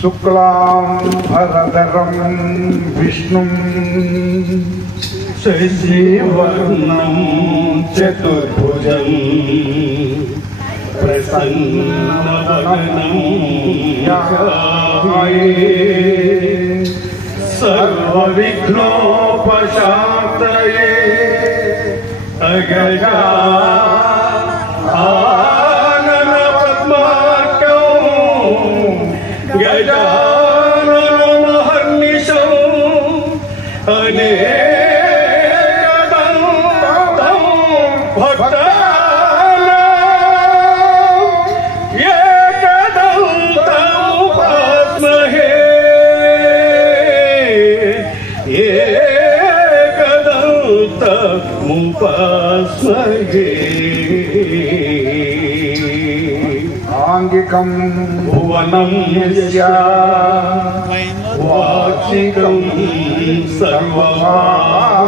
శుక్లాం భరధరం విష్ణుం శశివర్ణం చతుర్భుజం ప్రసన్నవదనం ధ్యాయేత్ సర్వవిఘ్నోపశాంతయే అగజా ఆనన పద్మార్కం గజాననమహర్నిశం అనేకదంతం భక్తానాం ఏకదంతముపాస్మహే ఏకదంతముపాస్మహే ఆంగికం భువనం యస్య వాచికం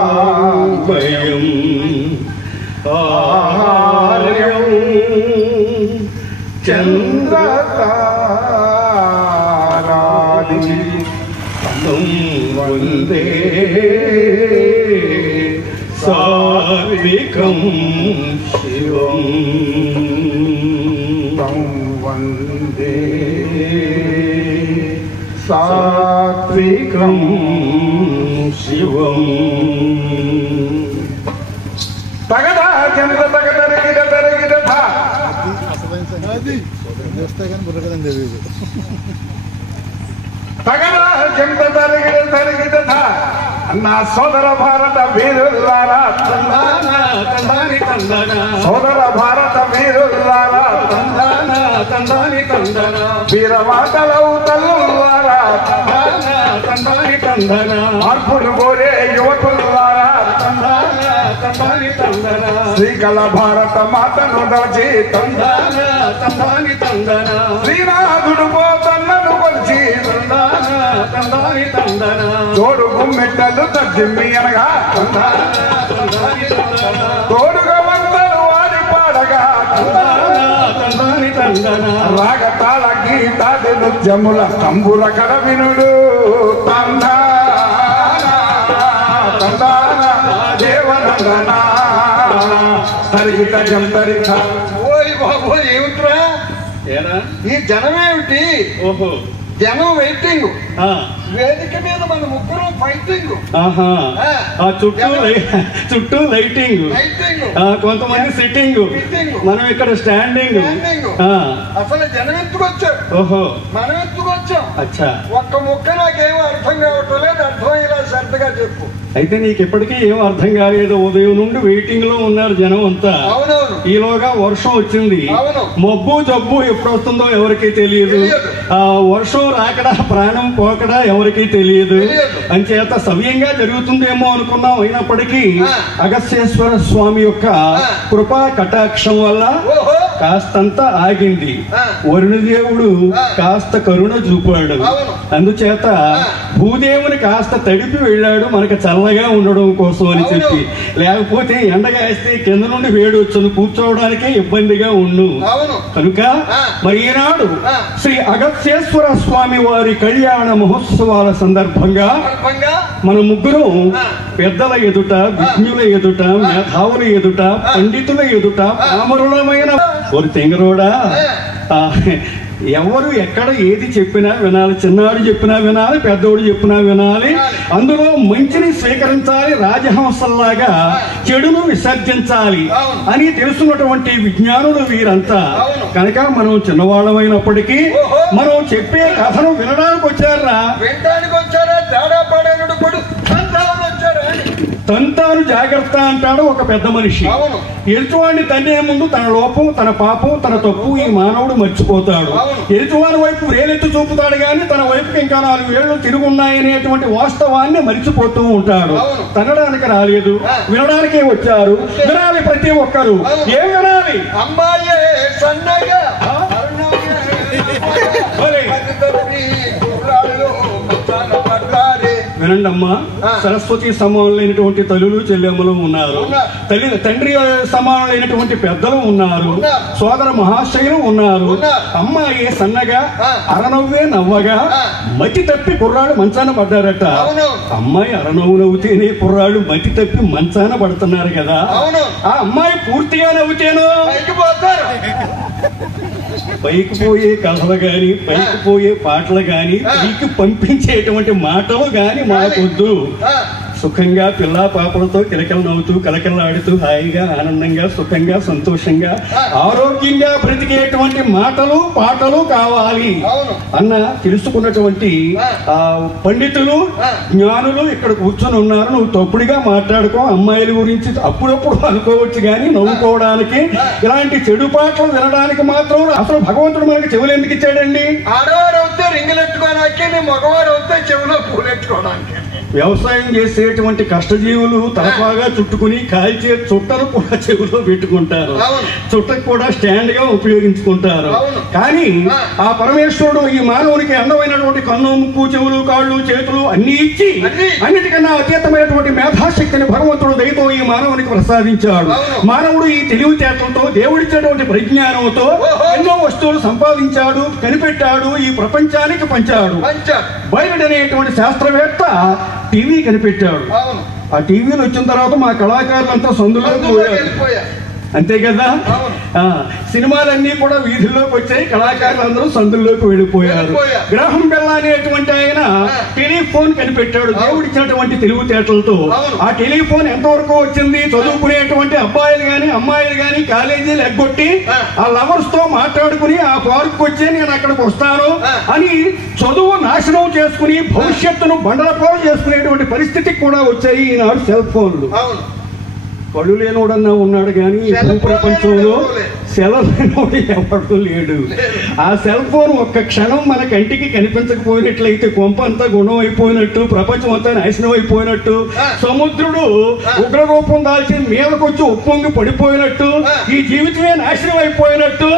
సర్వభయం ఆహార్యం చంద్రతారాది తం వందే సాత్వికం శివం వందే సాత్వికం శివం తగదా చంద్ర తగదరిగిద తరిగిద తగదా చంద్ర తరిగిద తరిగిద అన్న సోదర భారత వీరులారా సోదర భారత వీరులారా వీరమాతలవు తల్లులారా మార్పులు కోరే యువకులారా శ్రీకళ భారత మాతను దర్చి శ్రీనాథుడు పోతన్నను కొలిచి తోడు గుమ్మెట్టలు తగ్గిమ్మి అనగా తోడుగా వందరు వాడి పాడగా రాగతాళ గీతాది నృత్యముల తంబుల కడ వినుడు దేవనందనా తరిగిత జంతరిత ఓయ్ బాబోయ్ ఏమిట్రా ఈ జనమేమిటి ఓహో జనం వెయిటింగ్ వేదిక మీద మన ముగ్గురు ఫైటింగ్ చుట్టూ లైటింగ్ కొంతమంది సిట్టింగ్ మనం ఇక్కడ స్టాండింగ్ అసలు జనం ఎత్తుకొచ్చాం ఓహో మనం ఎత్తుకొచ్చాం అచ్చా ఒక్క ముక్క నాకేమో అర్థం కావటం లేదు అర్థమయ్యేలా శ్రద్ధగా చెప్పు అయితే నీకు ఎప్పటికీ ఏం అర్థం కాలేదు ఉదయం నుండి వెయిటింగ్ లో ఉన్నారు జనం అంతా ఈలోగా వర్షం వచ్చింది మబ్బు జబ్బు ఎప్పుడు వస్తుందో ఎవరికీ తెలియదు ఆ వర్షం రాకడా ప్రాణం పోకడా ఎవరికీ తెలియదు అంచేత సవ్యంగా జరుగుతుందేమో అనుకున్నాం అయినప్పటికీ అగస్త్యేశ్వర స్వామి యొక్క కృపా కటాక్షం వల్ల కాస్తంత ఆగింది వరుణదేవుడు కాస్త కరుణ చూపాడు అందుచేత భూదేవుని కాస్త తడిపి వెళ్ళాడు మనకు చల్లగా ఉండడం కోసం అని చెప్పి లేకపోతే ఎండగాస్తే కింద నుండి వేడి వచ్చును కూర్చోవడానికే ఇబ్బందిగా ఉండు కనుక మరి ఈనాడు శ్రీ అగస్త్యేశ్వర స్వామి వారి కళ్యాణ మహోత్సవాల సందర్భంగా మన ముగ్గురు పెద్దల ఎదుట విజ్ఞుల ఎదుట మేధావుల ఎదుట పండితుల ఎదుట పామరులమైన ఒక తెంగరోడా ఎవరు ఎక్కడ ఏది చెప్పినా వినాలి చిన్నాడు చెప్పినా వినాలి పెద్దోడు చెప్పినా వినాలి అందులో మంచిని స్వీకరించాలి రాజహంసల్లాగా చెడును విసర్జించాలి అని తెలుసున్నటువంటి విజ్ఞానులు వీరంతా కనుక మనం చిన్నవాళ్ళమైనప్పటికీ మనం చెప్పే కథను వినడానికి వచ్చారా తంతాను జాగ్రత్త అంటాడు ఒక పెద్ద మనిషి ఎదుటివాడిని తన్నే ముందు తన లోపం తన పాపం తన తప్పు ఈ మానవుడు మర్చిపోతాడు ఎదుటివాడి వైపు వేలెత్తు చూపుతాడు గాని తన వైపుకి ఇంకా 4 వేళ్లు తిరుగున్నాయనేటువంటి వాస్తవాన్ని మర్చిపోతూ ఉంటాడు తనడానికి రాలేదు వినడానికే వచ్చారు వినాలి ప్రతి ఒక్కరు ఏం వినాలి అమ్మాయే సన్నగా వినండి అమ్మా, సరస్వతి సమానులైనటువంటి తల్లులు చెల్లెమ్మలు ఉన్నారు, తండ్రి సమానులైనటువంటి పెద్దలు ఉన్నారు, సోదర మహాశయులు ఉన్నారు. అమ్మాయి సన్నగా అరనవ్వే నవ్వగా మతి తప్పి కుర్రాడు మంచాన పడ్డారట. అమ్మాయి అరనవ్వు నవ్వుతేనే కుర్రాడు మతి తప్పి మంచాన పడుతున్నారు కదా. ఆ అమ్మాయి పూర్తిగా నవ్వుతేను పైకి పోయే కథలు గాని, పైకి పోయే పాటలు గాని, పైకి పంపించేటువంటి మాటలు గాని మాకొద్దు. సుఖంగా పిల్ల పాపలతో కిలకలు నవ్వుతూ కలకలాడుతూ హాయిగా ఆనందంగా సుఖంగా సంతోషంగా ఆరోగ్యంగా బ్రతికేటువంటి మాటలు పాటలు కావాలి అన్న తెలుసుకున్నటువంటి పండితులు జ్ఞానులు ఇక్కడ కూర్చొని ఉన్నారు. నువ్వు తప్పుడుగా మాట్లాడుకో, అమ్మాయిల గురించి అప్పుడప్పుడు అనుకోవచ్చు కానీ నవ్వుకోవడానికి ఇలాంటి చెడు పాటలు వినడానికి మాత్రం అసలు భగవంతుడు మనకి చెవులు ఎందుకు ఇచ్చాడండి? ఆడవారు అవుతే రింగులెట్టుకోవడానికి, మగవారు అవుతే చెవులో పూలెట్టుకోవడానికి. వ్యవసాయం చేసేటువంటి కష్టజీవులు తలపాగా చుట్టుకుని కాల్చే చుట్టను కూడా చెవులో పెట్టుకుంటారు, చుట్టకు కూడా స్టాండ్ గా ఉపయోగించుకుంటారు. కానీ ఆ పరమేశ్వరుడు ఈ మానవునికి అందమైనటువంటి కన్ను, ముక్కు, చెవులు, కాళ్ళు, చేతులు అన్ని ఇచ్చి అన్నిటికన్నా అతీతమైనటువంటి మేధాశక్తిని భగవంతుడు దయతో ఈ మానవునికి ప్రసాదించాడు. మానవుడు ఈ తెలివితేటలతో దేవుడిచ్చేటువంటి పరిజ్ఞానంతో ఎన్నో వస్తువులు సంపాదించాడు, కనిపెట్టాడు, ఈ ప్రపంచానికి పంచాడు. బైబిల్ అనేటువంటి శాస్త్రవేత్త టీవీ కనిపెట్టాడు. ఆ టీవీలు వచ్చిన తర్వాత మా కళాకారులంతా సందులోకి పోయారు, అంతే కదా. సినిమాలన్నీ కూడా వీధుల్లోకి వచ్చాయి, కళాకారులందరూ సందుల్లోకి వెళ్ళిపోయారు. గ్రాహం బెల్ అనేటువంటి ఆయన టెలిఫోన్ కనిపెట్టాడు దేవుడిచ్చినటువంటి తెలివితేటలతో. ఆ టెలిఫోన్ ఎంతవరకు వచ్చింది? చదువుకునేటువంటి అబ్బాయిలు గాని అమ్మాయిలు గాని కాలేజీలు ఎగ్గొట్టి ఆ లవర్స్ తో మాట్లాడుకుని ఆ పార్క్ వచ్చి నేను అక్కడికి వస్తాను అని చదువు నాశనం చేసుకుని భవిష్యత్తును బండలపాలు చేసుకునేటువంటి పరిస్థితికి కూడా వచ్చాయి ఈనాడు సెల్ ఫోన్లు. కళ్ళు లేనోడన్నా ఉన్నాడు కానీ ప్రపంచంలో సెల్ లేనోడు ఎవడు లేడు. ఆ సెల్ ఫోన్ ఒక్క క్షణం మన కంటికి కనిపించకపోయినట్లయితే కొంపంతా గుణం అయిపోయినట్టు, ప్రపంచం అంతా నాశనం అయిపోయినట్టు, సముద్రుడు ఉగ్రరూపం దాల్చి మీదకొచ్చి ఉప్పొంగి పడిపోయినట్టు, ఈ జీవితమే నాశనం అయిపోయినట్టు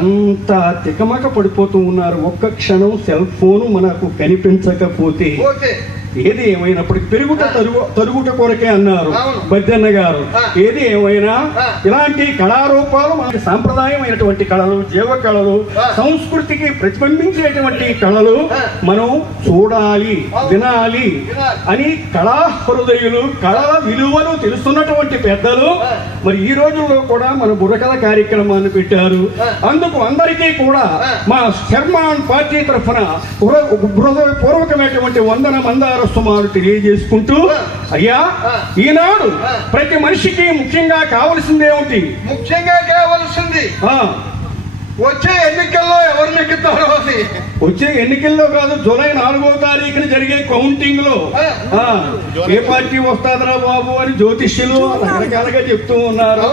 అంత తికమక పడిపోతూ ఉన్నారు. ఒక్క క్షణం సెల్ ఫోన్ మనకు కనిపించకపోతే ఏది ఏమైనప్పటికీ తరుగుట కొరకే అన్నారు బద్దెన్న గారు. ఏది ఏమైనా ఇలాంటి కళారూపాలు మన సాంప్రదాయమైనటువంటి కళలు, జీవ కళలు, సంస్కృతికి ప్రతిబింబించేటువంటి కళలు మనం చూడాలి, వినాలి అని కళా హృదయులు, కళల విలువలు తెలుస్తున్నటువంటి పెద్దలు మరి ఈ రోజుల్లో కూడా మన బుర్రకథ కార్యక్రమాన్ని పెట్టారు. అందుకు అందరికీ కూడా మా శర్మాన్ పార్టీ తరఫున పూర్వకమైనటువంటి వందన మందార సుమారు తెలియజేసుకుంటూ, అయ్యా ఈనాడు ప్రతి మనిషికి ముఖ్యంగా కావలసిందేమిటి? ముఖ్యంగా కావలసింది వచ్చే ఎన్నికల్లో ఎవరు నెగ్గుతారో అది. వచ్చే ఎన్నికల్లో కాదు, జూలై 4వ తారీఖున జరిగే కౌంటింగ్ లో ఏ పార్టీ వస్తాదరా బాబు అని జ్యోతిష్యులు రకరకాలుగా చెప్తూ ఉన్నారు.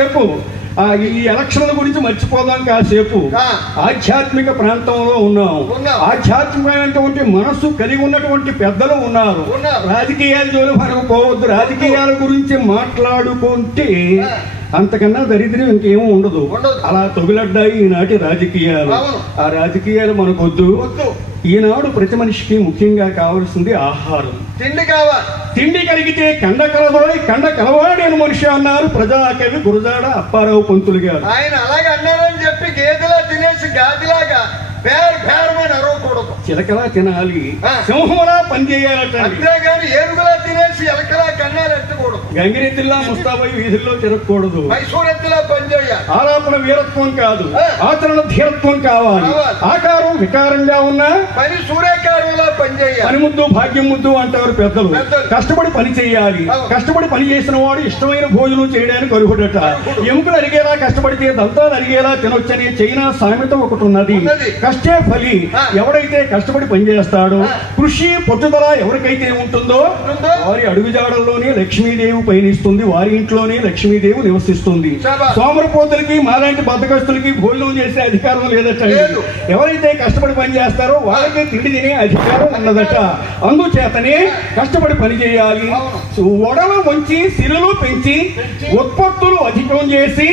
చెప్పు. ఈ ఎలక్షన్ల గురించి మర్చిపోదాం కాసేపు. ఆధ్యాత్మిక ప్రాంతంలో ఉన్నాం, ఆధ్యాత్మికమైనటువంటి మనస్సు కలిగి ఉన్నటువంటి పెద్దలు ఉన్నారు. రాజకీయాల జోలి మనకు పోవద్దు. రాజకీయాల గురించి మాట్లాడుకుంటే అంతకన్నా దరిద్రం ఇంకేమీ ఉండదు. అలా తొగిలడ్డాయి ఈనాటి రాజకీయాలు. ఆ రాజకీయాలు మనకొద్దు. ఈనాడు ప్రతి మనిషికి ముఖ్యంగా కావాల్సింది ఆహారం, తిండి కావాలి. తిండి కలిగితే కండ కలవాడి, కండ కలవాడేను మనిషి అన్నారు ప్రజాకవి గురజాడ అప్పారావు పంతులు గారు. ఆయన అలాగే అన్నారని చెప్పి గేదెలా తినేసి గాదిలాగా అరవకూడదు. చిలకలా తినాలి, సింహంలా పనిచేయాలట. అంతేగాని ఏనుగులా తినేసి ఎలకలా కన్నాలు ఎత్తకూడదు. గంగిరెద్దుల్లా ముస్తాబై వీధుల్లో తిరగకూడదు. మైసూరెత్తులా పనిచేయాలి. ఆలాపన వీరత్వం కాదు, ఆచరణ ధీరత్వం కావాలి. ఆకారం వికారంగా ఉన్నా పని సూర్యకారంలా పనిచేయాలి. పని ముద్దు భాగ్యం ముద్దు అంటారు పెద్దలు. కష్టపడి పని చేయాలి. కష్టపడి పని చేసిన వాడు ఇష్టమైన భోజనం చేయడానికి అర్హుడట. ఎముకలు అరిగేలా కష్టపడితే దంతాలు అరిగేలా తినొచ్చని చైనా సామెత ఒకటి ఉన్నది. కష్టే ఫలి. ఎవడైతే కష్టపడి పనిచేస్తాడో, కృషి పట్టుదల ఎవరికైతే ఉంటుందో వారి అడుగుజాడల్లోనే లక్ష్మీదేవి పయనిస్తుంది, వారి ఇంట్లోనే లక్ష్మీదేవి నివసిస్తుంది. సోమరపోతులకి మాలాంటి బద్దకస్తులకి భోజనం చేసే అధికారం లేదట. ఎవరైతే కష్టపడి పని చేస్తారో వాళ్ళకే తిండి తినే అధికారం ఉన్నదట. అందుచేతనే కష్టపడి పని చేయాలి. ఒడలు వంచి సిరులు పెంచి ఉత్పత్తులు అధికం చేసి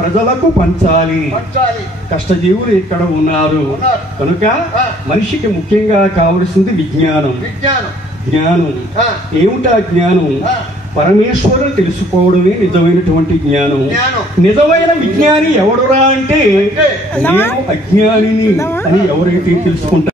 ప్రజలకు పంచాలి. కష్టజీవులు ఇక్కడ ఉన్నారు కనుక మనిషికి ముఖ్యంగా కావలసింది విజ్ఞానం. జ్ఞానం. ఏమిటా జ్ఞానం? పరమేశ్వరుని తెలుసుకోవడమే నిజమైనటువంటి జ్ఞానం. నిజమైన విజ్ఞాని ఎవడురా అంటే నేను అజ్ఞానిని అని ఎవరైతే తెలుసుకుంటారు.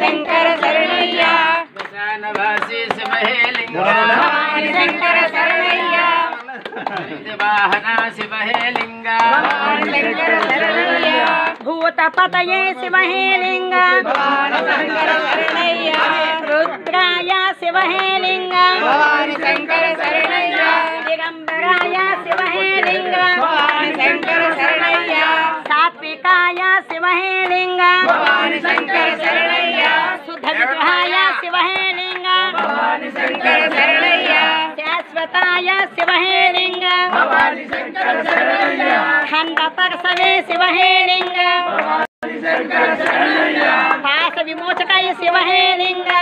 शंकर शरणैया दशानवासी शिवहेलिंगा शंकर शरणैया वाहना शिवहेलिंगा शंकर शरणैया भूतपतये शिवहेलिंगा शंकर शरणैया रुद्राय शिवहेलिंगा शंकर शरणैया दिगंबराय शिवहेलिंगा शंकर शरणैया सात्विकाय शिवहेलिंगा शंकर शरणैया शुद्ध विग्रहाय शिवहेलिंगा शंकर शरणैया शाश्वताय शिवहेलिंगा शंकर शरणैया खंड परसवे शिवहेलिंगा शंकर शरणैया पास विमोचकाय शिवहेलिंगा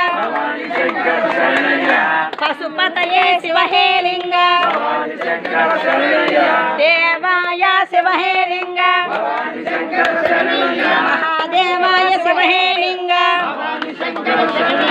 शंकर शरणैया पशुपतये शिवहेलिंगा शंकर शरणैया देवाय शिवहेलिंगा शंकर शरणैया महादेवाय शिवहेलिंगा शंकर शरणैया